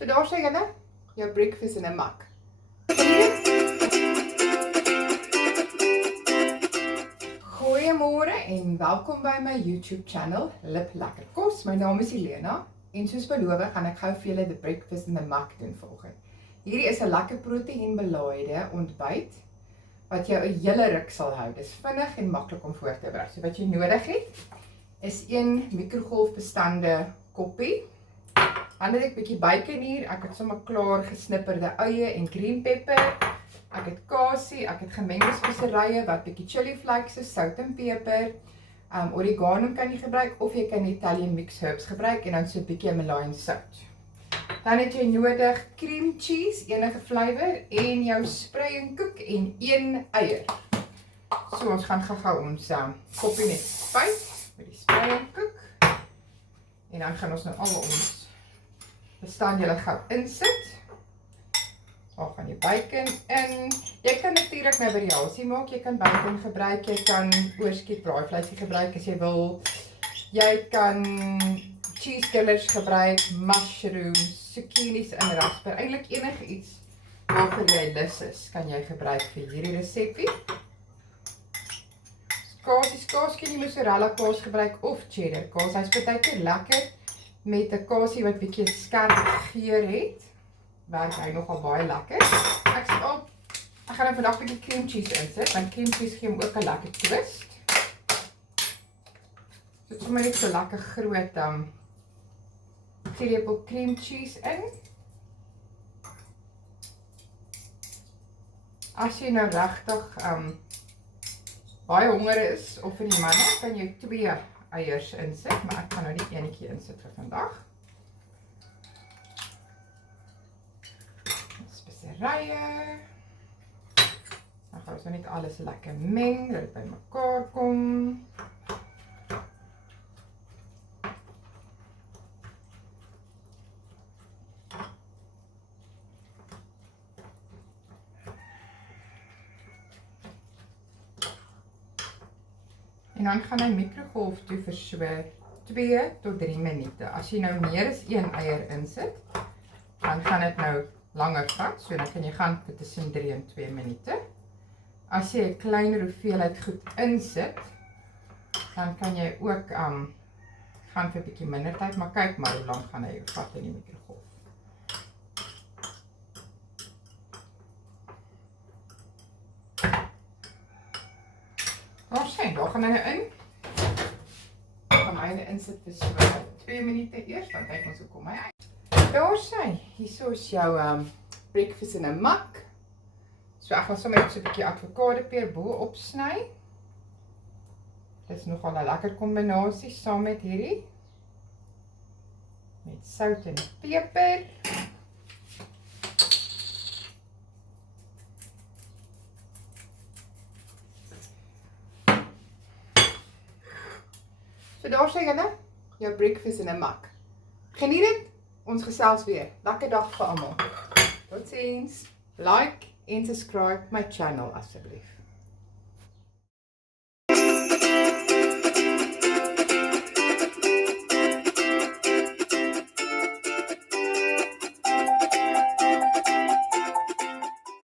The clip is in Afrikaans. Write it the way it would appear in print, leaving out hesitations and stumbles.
So daar sê julle, jou breakfast in 'n mak. Goeiemôre en welkom by my YouTube channel, Lip Lekker Kos. My naam is Helena en soos beloof gaan ek gou vir julle die breakfast in 'n mak doen vanoggend. Hierdie is 'n lekker proteïenbelaaide ontbyt wat jou 'n hele ruk sal hou. Dis vinnig en maklik om voor te berei. So wat jy nodig het is 1 mikrogolfbestande koppie. Dan het ek 'n bietjie bacon hier. Ek het sommer klaar gesnipperde eie en green pepper. Ek het kasie, ek het gemengde speserye wat bietjie chili flakes is, sout en peper. Oregano kan jy gebruik of jy kan Italian mixed herbs gebruik en dan so 'n bietjie Himalayan sout. Dan het jy nodig cream cheese, enige flavour en jou spray en koek en 1 eier. So ons gaan gou ons koppie net spuit met die spray en koek. En dan gaan ons nou al ons bestanddele gou insit. Daar gaan die bacon in. Jy kan natuurlik nou variasie maak. Jy kan bacon gebruik, jy kan oorskiet braaivleisie gebruik as jy wil. Jy kan cheese killers gebruik, mushrooms, zucchinis en rasper. Eintlik enige iets waarvoor jy lus is, kan jy gebruik vir hierdie resepie. Kaas kan jy mozzarella kaas gebruik of cheddar kaas. Hy's baie keer lekker met 'n kaasie wat bietjie skerp geur het. Werk hy nogal baie lekker. Ek gaan nou vandag 'n bietjie cream cheese insit, want cream cheese gee hom ook 'n lekker twist. So dit sommer net so lekker groot teelepel cream cheese in. As jy nou regtig baie honger is of vir die manne, kan jy 2 eiers insit, maar ek gaan nou net eenetjie insit vir vandag. Speserye. Dan gaan ons net alles lekker meng, dat dit by mekaar kom. En dan gaan hy mikrogolf toe vir so 2 tot 3 minute. As jy nou meer as 1 eier insit, dan gaan dit nou langer vat, so dan kan jy gaan vir tussen 3 en 2 minute. As jy 'n kleiner hoeveelheid goed insit, dan kan jy ook gaan vir 'n bietjie minder tyd, maar kyk maar hoe lank gaan hy vat in die mikrogolf. Daar gaan hy nou in. Ek gaan myne insit vir so 2 minute eers, dan kyk ons hoe kom hy uit. Daar sê, hierso is jou breakfast in 'n mak. So ek gaan sommer net so 'n bietjie avokadopeer bo opsny. Dit is nogal 'n lekker kombinasie saam met hierdie. Met sout en peper. So daar sê julle, jou breakfast in 'n mak. Geniet dit, ons gesels weer. Lekker dag vir almal. Totsiens. Like en subscribe my channel asseblief.